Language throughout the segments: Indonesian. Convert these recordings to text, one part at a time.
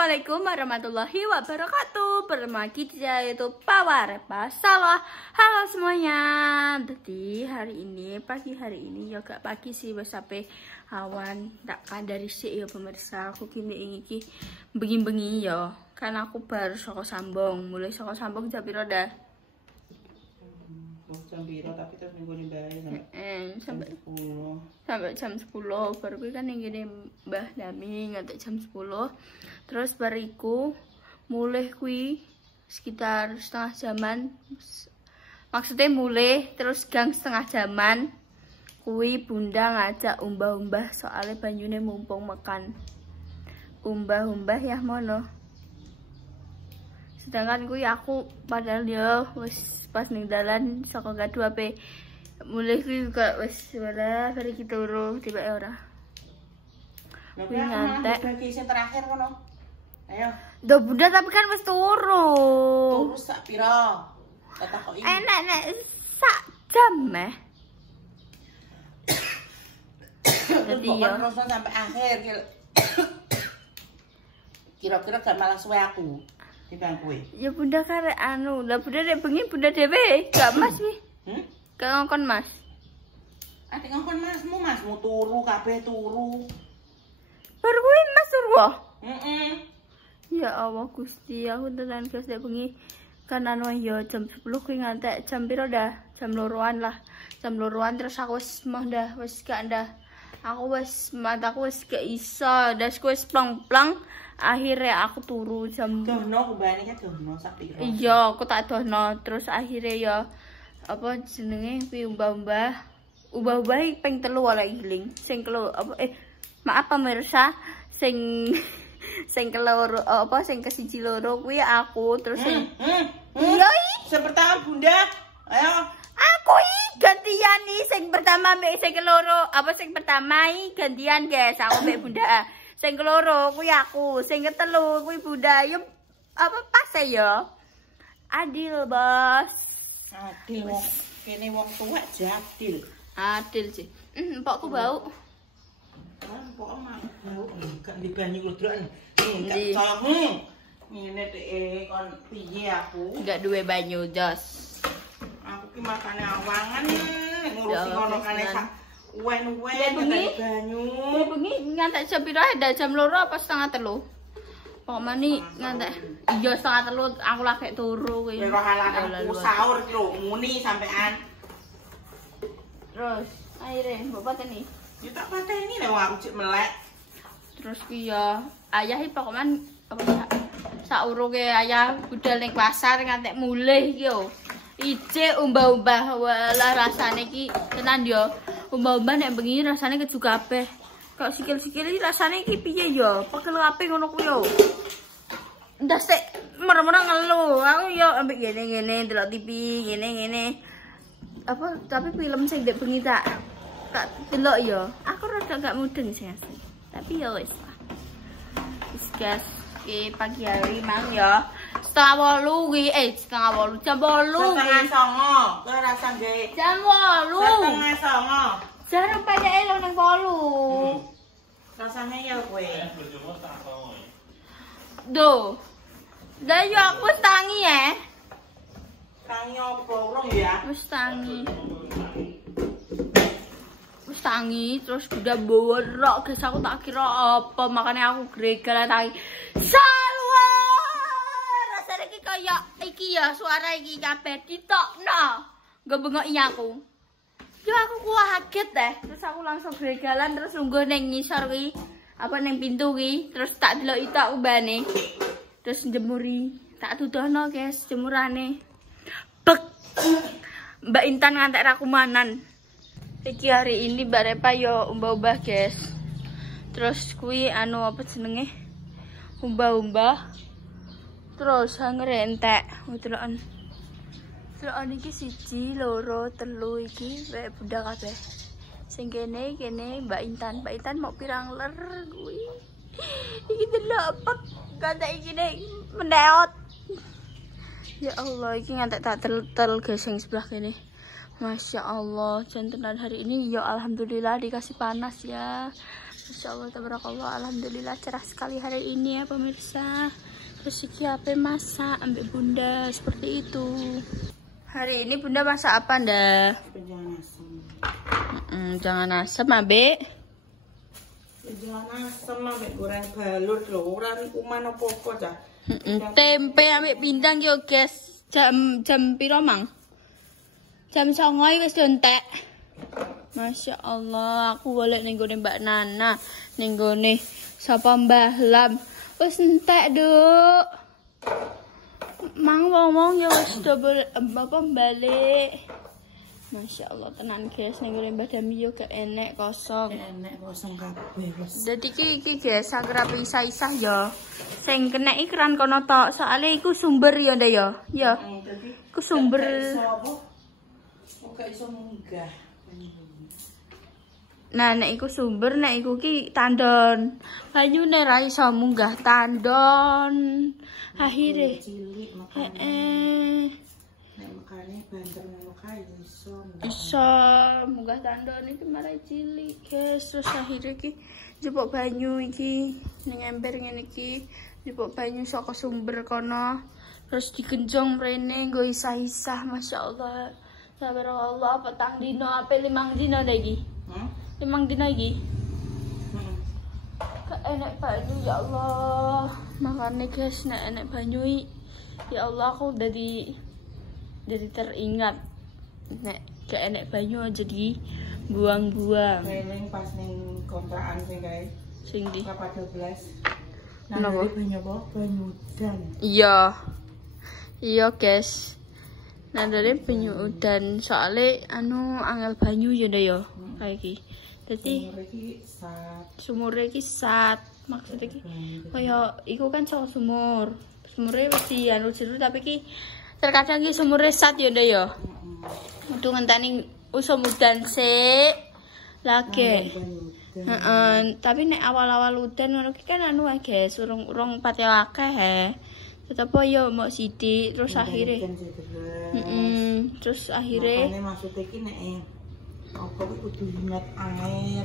Assalamualaikum warahmatullahi wabarakatuh. Bertemu lagi di YouTube Pawarepa Salah. Halo semuanya. Jadi hari ini, pagi hari ini ya gak pagi sih, wes sampai awan tak kandari sih ya pemirsa. Aku kini iki bengi-bengi ya. Kan aku baru saka Sambong, mulai saka Sambong jam piro dah? Jam piro tapi terus minggu ini sampai jam 10 baru kan yang gini Mbah Dami ngantek jam 10. Terus bariku mulai kui sekitar setengah jaman, maksudnya mulai terus gang setengah jaman kui bunda ngajak umbah-umbah soalnya banyune mumpung makan umbah-umbah ya mono. Sedangkan kui aku padahal ya wis pas ning dalan saka gadu ape mulai kui juga wis ora bari ki turu tiba ora. Kui ngantek bagi sing terakhir kono. Ayo. Duh bunda tapi kan wis turu. Turu sak piro? Takoki. Nek sak jam meh. Jadi ya terus sampai akhir kira-kira gak malah suwe aku. Timbang kowe. Ya bunda karek anu, lah bunda nek bengi bunda dhewe gak mas wi. Gak ngongkon mas. Ati ngongkon masmu turu kabeh turu. Baru kuwi mas turu. Heeh. Ya Allah Gusti, aku tenan guys nek bengi kan anu ya jam 10 kuwi ngantek jam piro dah? Jam 2-an lah. Jam 2-an terus aku wis mah dah, wis gak ndah. Aku wis mataku wis gak iso, das wis plong-plong. Akhirnya aku turu jam dono kembali kan dono sak piro. Iya, aku tak dono terus akhirnya ya apa jenenge kuwi umbah-umbah ping 3 wala iling. Sing kelo apa maaf pemirsa, sing keloro apa sing kesiji loro kuwi aku terus sing iya sing pertama bunda. Ayo. Aku gantian nih sing pertama mbek sing keloro apa sing pertama gantian guys aku mbek bunda. Sing keloro kuwi aku, sing ketelu kuwi bunda. Yo apa pas ya? Adil, Bos. Adil wong kene wong tuwek jadil. Adil sih. Empokku bau. Empok mah bau gak di banyu ludrukan. Gak colok. Ngene dhek kon piye aku? Enggak duwe banyu, Jos. Aku ki makane awangan ngurusi ngono kane sak uwen-uwen banyu. Bengi ngantek jam piro dah jam 2 apa setengah 3? Pokoknya nih ngantek iya setengah 3 aku lagi turu kuwi. Ya aku sahur ki lho muni sampean. Terus akhirnya mbok pateni. Ya tak pateni lho aku cek melek. Terus ki ya ayah iki pokoknya apa ya saurunge ayah budal ning pasar ngantek mulih ki yo. Ije umbah-umbah wala rasane ki tenan yo. Umbah-umbah nek bengi rasane keju kabeh. Kok sikil-sikil iki rasane iki piye yo? Pegel kabeh ngono ku yo. Ndas sik merem-merem ngelu. Aku yo ambek ngene-ngene delok TV, ngene-ngene. Apa tapi film sing ndek bengi tak delok yo. Aku rada gak mudeng sih asli. Tapi yo wis lah. Wis guys, ki pagi hari mang yo. Setengah 8 kuwi setengah 8 jam 8 setengah 9 kowe rasa nggih jam 8 setengah 9 jarang payake lho nang 8 rasane ya kowe do dah yo aku wis tangi tangi opo urung ya wis tangi terus udah borok guys aku tak kira apa makanya aku gregal tangi kayak iki ya suara iki kabeh ditokno. Nggo bengoki aku. Yo aku kaget deh. Terus aku langsung gregalan terus nunggu ning ngisor kuwi. Apa ning pintu kuwi. Terus tak deloki tok umbane. Terus njemuri. Tak dudono guys jemurane. Bek. Mbak Intan ngantek rakumanan. Iki hari ini Mbak Repa yo umbah-umbah guys. Terus kuwi anu apa jenenge? Umbah-umbah. Terus ngerentek delokan iki 1, 2, 3 iki wek bunda kabeh. Sing kene Mbak Intan mau pirang ler kuwi. Iki delok apa gantek iki nek mendeot. Ya Allah iki ngantek tak tel guys sing sebelah kene. Masya Allah jantenan hari ini ya alhamdulillah dikasih panas ya. Masya Allah, tabarakallah, alhamdulillah cerah sekali hari ini ya pemirsa. Terus iki apa masak ambil bunda seperti itu. Hari ini bunda masak apa ndak? Jangan asam. Jangan asam abe. Jangan asam ambek goreng balut lho. Ora niku mana apa-apa cah. Tempe ambek pindang yo guys. Jam piro mang? Jam 09.00 wis entek. Masya Allah, aku boleh ning gone Mbak Nana, ning gone sapa Mbah Lam. Wis entek, Duk. Mang ngomong ya wis double apa balik. Masya Allah tenan guys, ning gone Mbah Dami yo gak enek kosong. Enek kosong kabeh wis. Dadi iki guys, agar isah-isah ya. Sing kena ikran kono tok, soalnya iku sumber ya ndak ya. Ya. Iku sumber. Kok iso munggah. Nah, nek iku sumber, nek iku ki tandon. Banyune ra iso munggah tandon. Akhire Cilik makane. Nek makane banter ngono kae iso munggah tandon iki marai cilik, guys. Terus akhire ki jupuk banyu iki ning ember ngene iki, jupuk banyu saka sumber kono. Terus digenjong mrene nggo isah-isah, masyaallah. Sabar Allah, petang dino apa 5 dino ta iki? 5 dino iki. Enek banyu ya Allah. Makane guys nek enek banyu ya Allah aku jadi teringat nek gak enek banyu aja di buang-buang. Ning pas ning kontrakan sing kae. Sing di Kelapa 12. Kenapa? Banyu apa? Banyu udan. Iya. Iya guys. Nah dari banyu udan soalnya angel banyu ya ndak ya kayak iki. Dadi sumur iki sat. Maksudnya iki kaya iku kan saka sumur. Sumure wis jeruk tapi iki terkadang iki sumure sat ya ndak ya. Kudu ngenteni usum udan sik. Lagi. Tapi nek awal-awal udan ngono ki kan guys, urung pate akeh. Tetep yo mau sithik terus akhire. Terus akhire makane maksud iki nek apa kudu ingat air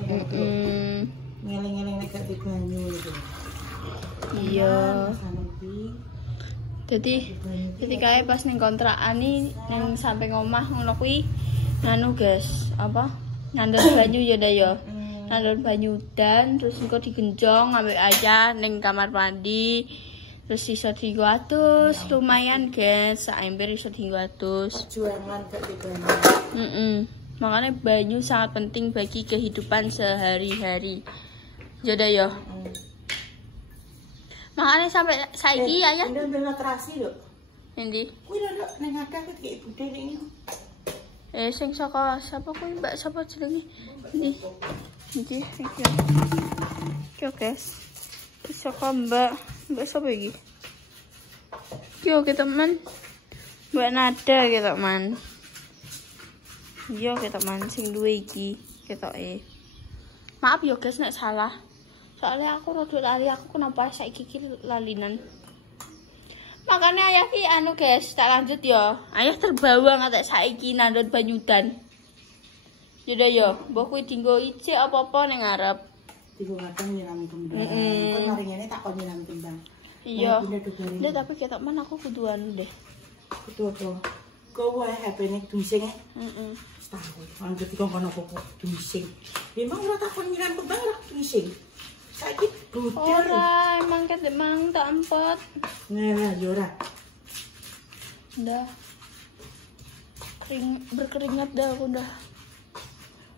ngeling-eling nek gak banyu gitu. Iya. Jadi kae pas ning kontrakan ning sampe ngomah ngono kuwi guys, apa? Ngandel banyu ya ndak ya. Ngandel banyu udan terus engko digenjong ambek aja ning kamar mandi. Terus iso dienggo atus, lumayan guys, sak ember iso dienggo atus. Perjuangan gak banyu. Makanya banyu sangat penting bagi kehidupan sehari-hari. Jodoh ya. Makanya sampai saiki ayah. Ndel terasi lho. Endi? Kuwi lho ning akeh iki budhe ning. Sing saka sapa kuwi Mbak sapa jenenge? Endi? Iki. Yo guys. Saka Mbak sapa iki? Yo teman. Mbak Nada teman. Yo teman sing duwe iki ketoke. Maaf yo guys nek salah. Soalnya aku rada lali, aku kenapa saiki iki lalinan. Makanya ayah ki guys, tak lanjut yo. Ayah terbawa ngatek saiki nandut banyudan. Yaudah yo, mbok kuwi dienggo icik apa-apa ning ngarep. Dienggo kadang nyiram kembang. Kok mari ngene tak kon nyiram kembang. Iya. Ndak tapi ketok men aku kudu deh. Kudu apa? Kok wae HP-ne dusing e? Tahu. Anggere dikon apa dusing. Memang ora tak kon nyiram kembang ora dusing. Saiki bocor. Ora, emang ket mang tak empet. Nah, yo ora. Udah. Berkeringat dah aku dah.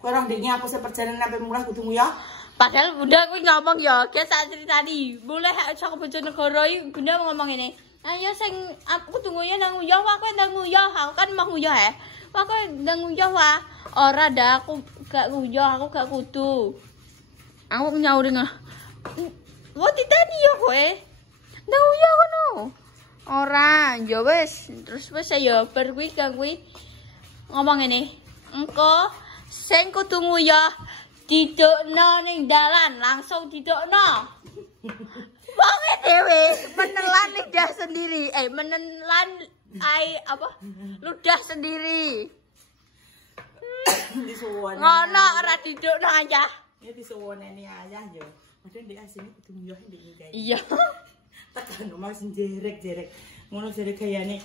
Orang diknya aku seperjalanan sampai murah kudu ya. Padahal bunda aku ngomong ya, kayak saat cerita tadi. Boleh saka Bojonegoro iki bunda ngomong ini. Ayo sing aku tunggu ya nang uyah, aku ndang uyah, aku kan mau uyah ya. Aku ndang uyah wa. Ora dah aku gak uyah, aku gak kudu. Aku nyauri ngah. Wo titani yo kowe. Ndang uyah kono. Ora, ya wis. Terus wis ya bar kuwi kang kuwi ngomong ini. Engko sing kudu nguyah didukno ning dalan, langsung didukno. Wonge dhewe menelan lidah sendiri. Menelan ludah sendiri. Ngono ora didukno aja. Ya disuwuneni ayah ya. Padahal ndek asine kudu nguyuh ndek iki. Iya. Tekan omah sing jerek-jerek. Ngono jare gayane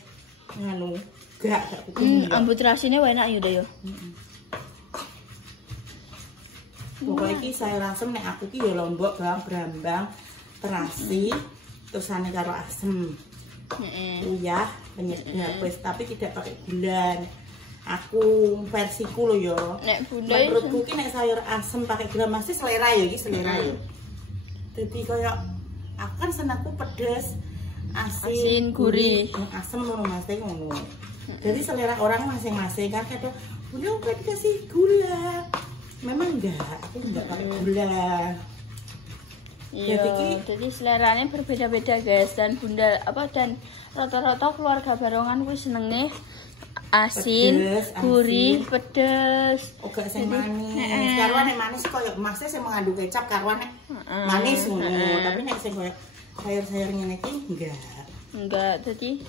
nganu. Gak kudu. Ambut rasine enak ya, Dah ya. Pokoknya iki sayur asem nek aku ki ya lombok, bawang brambang, terasi, terusane karo asem. Uyah, penyedap wis tapi tidak pakai gula. Aku versiku lho ya. Nek bunda menurutku ki nek sayur asem pakai gula masih selera ya iki selera ya. Dadi koyo aku kan senengku pedes, asin, gurih, asem ngono Mas ngono. Jadi selera orang masing-masing kan kadang bunda udah dikasih gula. Memang enggak, aku enggak pakai gula. Iya, jadi seleranya berbeda-beda guys. Dan bunda dan rata-rata keluarga Barongan kuwi senenge asin, gurih, pedes. Oke sing manis. Karuan nek manis koyo Mas sing mengandung kecap karuan nek manis ngono. Tapi nek sing koyo sayur-sayur ngene iki enggak. Enggak, jadi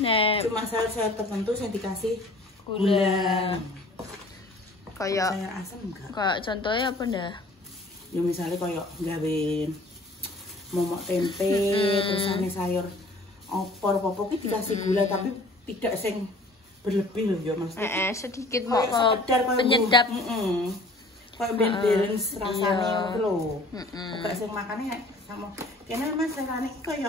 nek cuma sayur-sayur tertentu yang dikasih gula. Kayak sayur asam enggak. Kayak contohnya apa ndah? Ya misalnya kayak gawe momok tempe, terus sayur opor apa ki dikasih gula tapi tidak sing berlebih loh ya Mas. Sedikit mau penyedap. Kayak balance rasane ngono lho. Kok sing makane sama kene Mas selane iki koyo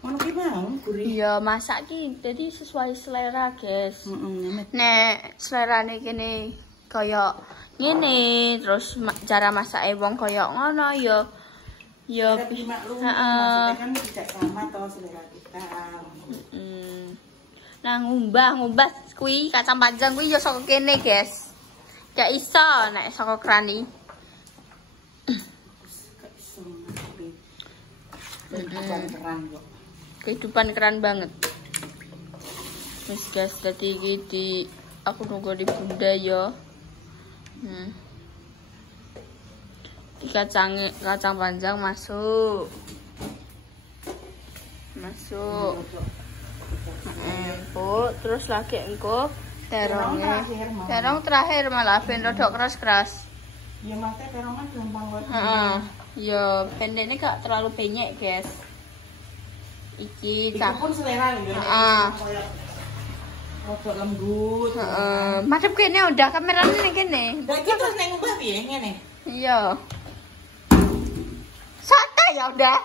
ngono ki mau gurih. Iya, masak ki jadi sesuai selera, guys. Nek selerane kene kaya ngene, terus cara masake wong kaya ngono ya maksudnya kan tidak sama toh selera kita. Nah, ngumbah kuwi kacang panjang kuwi ya saka kene, guys. Gak iso nek saka krani. Gak iso keran kok. Kehidupan keren banget. Wis guys, tadi iki aku nunggu di bunda ya. Di kacang panjang masuk. Terus lagi engko terong terakhir malah ben rodok keras-keras. Ya makanya terongan gampang banget. Ya pendeknya gak terlalu banyak, guys. Iki pun selera lho ya. Rodok lembut. Madhep kene udah kamerane ning kene. Lah iki terus nek ngubah piye ngene? Iya. Santai ya udah.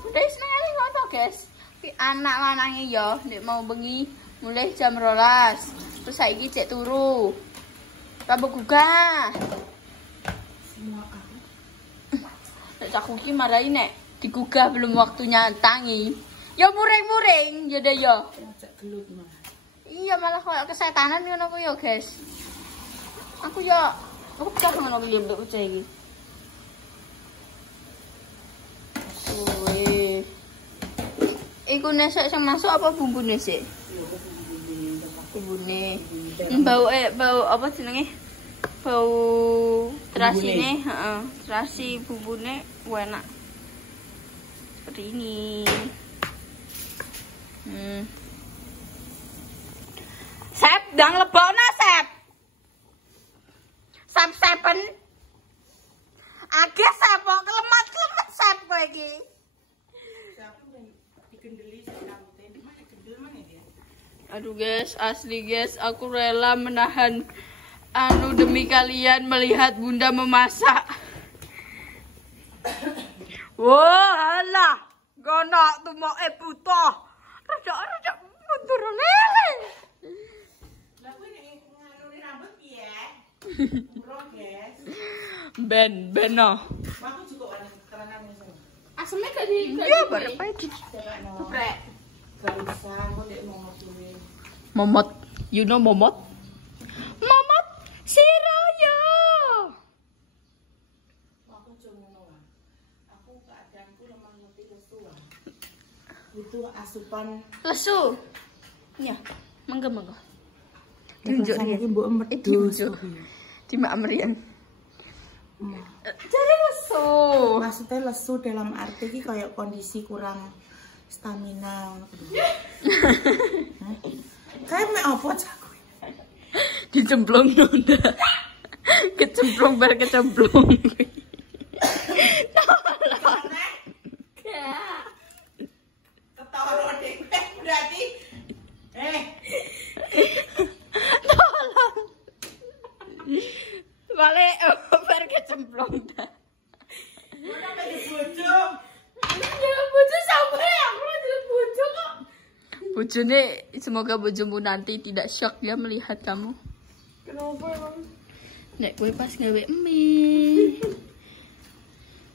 Budhe senengane ngono, guys. Ki anak lanange ya nek mau bengi mulai jam 12. Terus saiki cek turu. Rambut gugah. Semua aku. Nek aku ki marahi nek digugah belum waktunya tangi. Ya muring-muring ya deh ya. Ngajak gelut malah. Iya malah kayak kesetanan ngono ku ya, guys. Aku pecah ngono ki lembek pecah iki. Wih. Iku nesek sing masuk apa bumbune sik? Bumbune. Bau apa jenenge? Bau terasine, terasi bumbune enak. Seperti ini. Sep, dang lebokna Sep. Sepen. Agak Sep kok kelemat Sep kowe iki. Aku digendeli sak rambutnya. Di mana gendel mana dia? Aduh guys, asli guys, aku rela menahan demi kalian melihat bunda memasak. Wah, alah, gono tumoke butuh. Rada mundur lele. Lah kuwi nek nganune rambut piye? Urung, guys. Ben no. Aku juga ana keranan iso. Asemnya gak di. Iya, bareng ae di. Geprek. Gak usah, kok nek mau ngopi. Momot, you know Momot? Momot Siraya. Aku ngono lah. Aku keadaanku lemah letih lesu. Itu asupan lesu. Ya, mangga. Tunjuk dia. Tunjuk. Di Mak Merian. Jadi lesu. Maksudnya lesu dalam arti ini kayak kondisi kurang stamina. Kayak me apa jago? Dicemplung udah. Kecemplung bar kecemplung. Ketawa deh berarti. Tolong. Balik bar kecemplung dah. Mana lagi bojong? Ya bojo sampai aku lagi bojo kok. Bojone semoga bojomu nanti tidak shock ya melihat kamu. Kenapa emang? Nek gue pas gawe mie.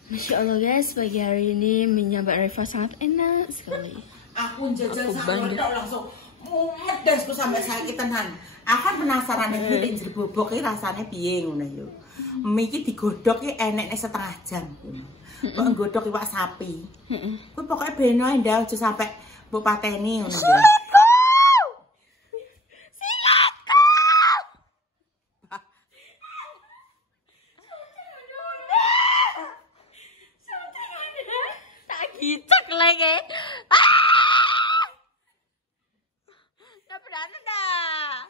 Masya Allah guys, pagi hari ini minyak Mbak Reva sangat enak sekali. Aku jajal Aku sama bangga. langsung mumet dasku sampai sakit tenan. Aku kan penasaran nek njero bobok iki rasane piye ngono yo. Mie iki digodhog iki enekne setengah jam. Kok nggodhog iwak sapi. Kuwi pokoke beno ae ndak aja sampe mbok pateni ngono yo. Gicek lagi. Dapat dah.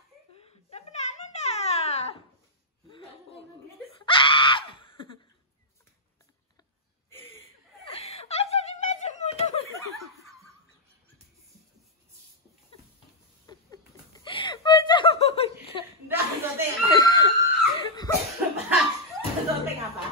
Jadi macam mundur. Macam Ndak soting. Soting apa?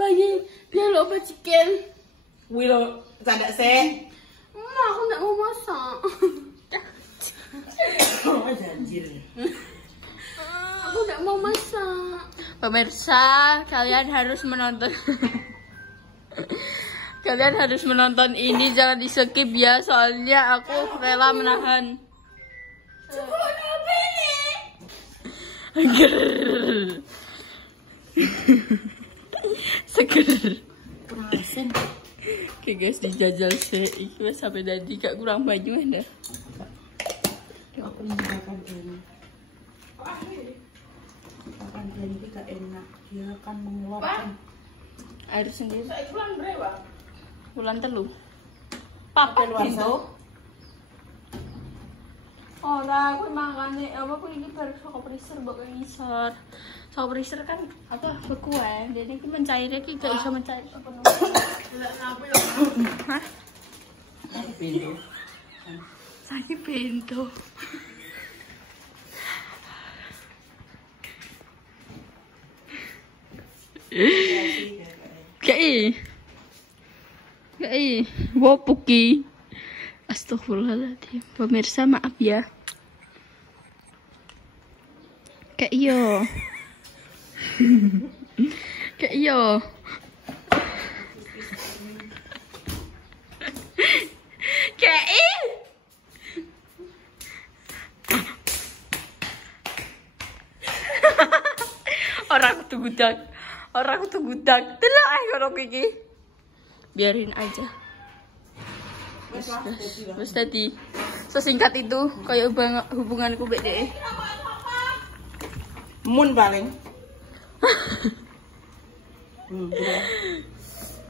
Bagi dia lupa chicken. Wilo candak sih. Aku nggak mau masak. Oh, janjir. Aku nggak mau masak. Pemirsa, kalian harus menonton. Kalian harus menonton ini, jangan di skip ya, soalnya aku rela menahan. Seger. Seger. Kurang asin. Oke guys, dijajal sih. Iki wis sampai tadi gak kurang banyak dah. Aku makan ini. Makan ini gak enak. Dia kan mengeluarkan Air sendiri. Saya bulan berapa? Bulan telu. Papa luar gitu. Ora, aku makane apa aku iki baru saka freezer mbok ngisor. Saka freezer kan apa beku ae. Dene iki mencairnya iki gak iso mencair penuh. Hah? Pintu. Saya pintu. Kai. Wopuki. Astagfirullahaladzim. Pemirsa maaf ya. Kayak iyo. Kayak iyo. Kayak orang tuh gudak. Delok ae ngono iki. Biarin aja. Wes tadi sesingkat itu kayak hubunganku mbek dhek. Mun paling.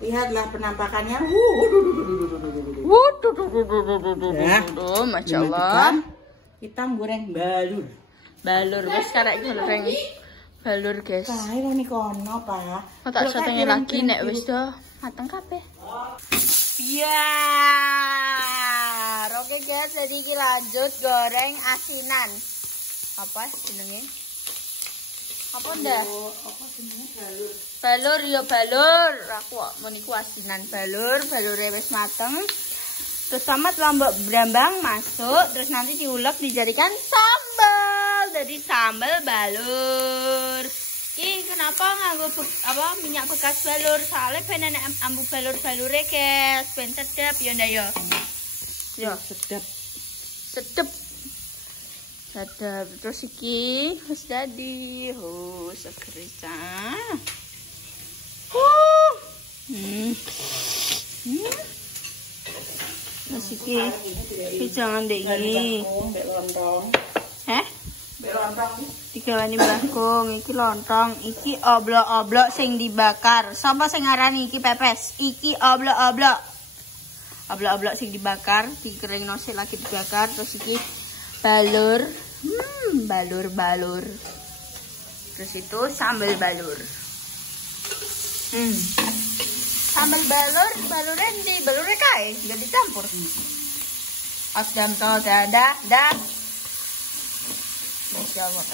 Lihatlah penampakannya. Masya Allah. Kita goreng balur. Balur wes karek goreng balur guys. Kae ngene kono, Pak. Mau tak setengah lagi nek wis do mateng kabeh. Biar. Oke guys, jadi iki lanjut goreng asinan. Apa jenenge? Apa ndak? Apa jenenge balur? Balur ya balur. Aku kok meniku asinan balure wis mateng. Terus tamat lombok brambang masuk, terus nanti diulek dijadikan sambal. Jadi sambal balur. Ki kenapa nganggo minyak bekas balur? Soalnya ben enek ambu balur-balure guys, ben sedap ya ndak ya. Ya, Sedap. sedep. Sadap terus iki wis dadi. Segerisa. Terus iki jangan dek iki. Mbek lontong. Mbek lontong. Digawani mbahkung, iki lontong, iki oblok-oblok sing dibakar. Sapa sing ngarani iki pepes? Iki oblok-oblok. Oblok-oblok sing dibakar, dikeringno sik lagi dibakar, terus iki balur. Balur-balur. Terus itu sambal balur. Sambal balur, balurnya di balurnya kae, enggak dicampur. Asdam to dah. Masya Allah,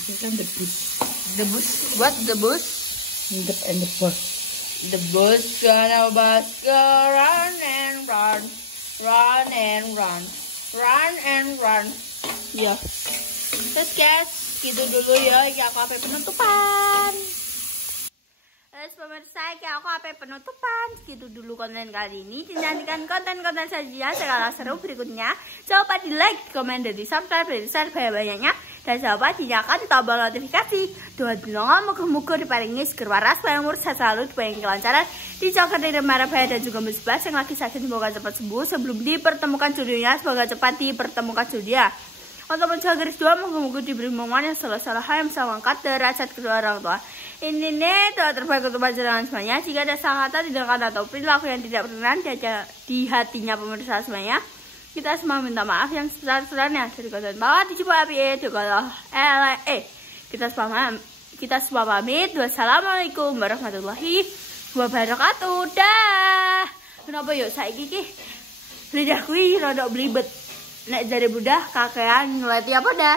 Ini kan debus. Debus, buat debus. Ndep and the boss. The bus gonna bus go run and run, run and run, run and run. Ya, terus guys, gitu dulu ya. Ya aku sampai penutupan. Terus pemirsa, kayak aku sampai penutupan. Segitu dulu konten kali ini. Dinantikan konten-konten saja segala seru berikutnya. Jangan lupa di like, komen, dan di subscribe, dan di share banyak-banyaknya. Dan jangan lupa dinyalakan tombol notifikasi. Doa dinongan moga-moga diparingi seger waras, bayang umur sehat selalu, diparingi kelancaran, dijaga dari marah bahaya dan juga musibah. Yang lagi sakit semoga cepat sembuh. Sebelum dipertemukan jodohnya, semoga cepat dipertemukan jodohnya. Untuk menjaga garis doa, moga-moga diberi momen yang salah-salah yang bisa mengangkat derajat kedua orang tua. Ini nih doa terbaik untuk panjenengan semuanya. Jika ada salah kata, tindakan atau perilaku yang tidak berkenan di hatinya pemirsa semuanya, kita semua minta maaf yang sebesar-besarnya. Dari konten bawah dijumpa api kita semua pamit. Wassalamualaikum warahmatullahi wabarakatuh. Dah. Kenapa yuk saiki ki lidah kuwi rada blibet. Nek jare budah kakean ngelati apa dah?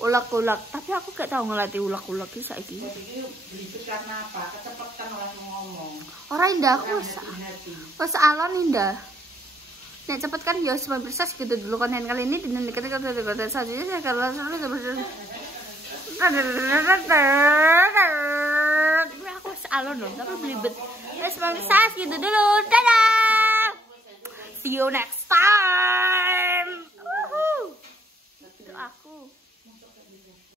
Ulak-ulak. Tapi aku gak tahu ngelati ulak-ulak ki saiki. Blibet karena apa? Kecepatan orang ngomong. Ora indah aku wis alon indah. Nek cepet kan ya 9% gitu dulu konten kali ini dengan konten selanjutnya saya kalau aku wis alon loh tapi blibet. 9% gitu dulu. Dadah. See you next time. Itu aku.